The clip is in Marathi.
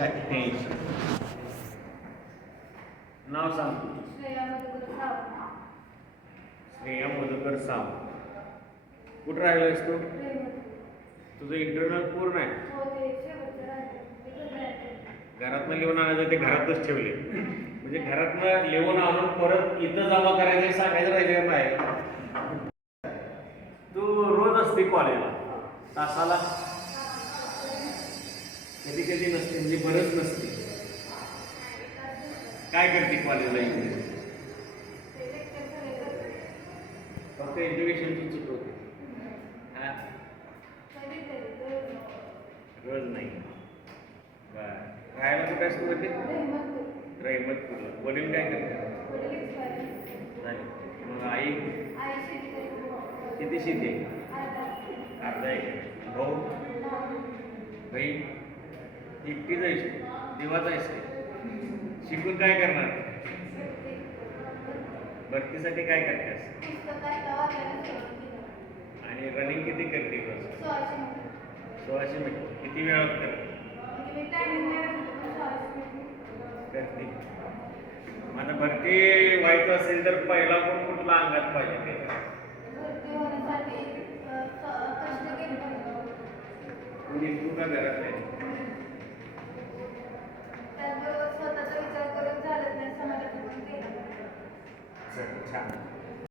88. नाव सांग. श्रेया मधुकर सावंत. कुठं राहिलायस तू? तुझं इंटरनल पूर्ण आहे. घरातनं लिहून आणायचं ते घरातच ठेवले. म्हणजे घरातनं लिहून आणून परत इथं जमा करायचं सांगायचं राहिले नाही. तू रोज असते कॉलेजला तासाला? कधी कधी नसते, म्हणजे बरंच नसते. काय करते कॉलेजला येऊन? फक्त एज्युकेशनची चुकवते. रोज नाही. बरं, राहायला कुठे असतो म्हणजे? रहिमतपूरला. वडील काय करतात? मग आई? किती शेती आहे? अर्धा एकर. भाऊ? बहीण? एकटी जायची देवा जायचं. शिकून काय करणार? भरतीसाठी काय करतेस? आणि रनिंग किती करते रोज? 1600 मीटर. किती वेळात करते? मला भरती व्हायचं असेल तर पहिला कोण कुठला अंगात पाहिजे? कोणी तू का घरात आहे? स्वतःचा विचार करून झालं नाही समाजात. छान.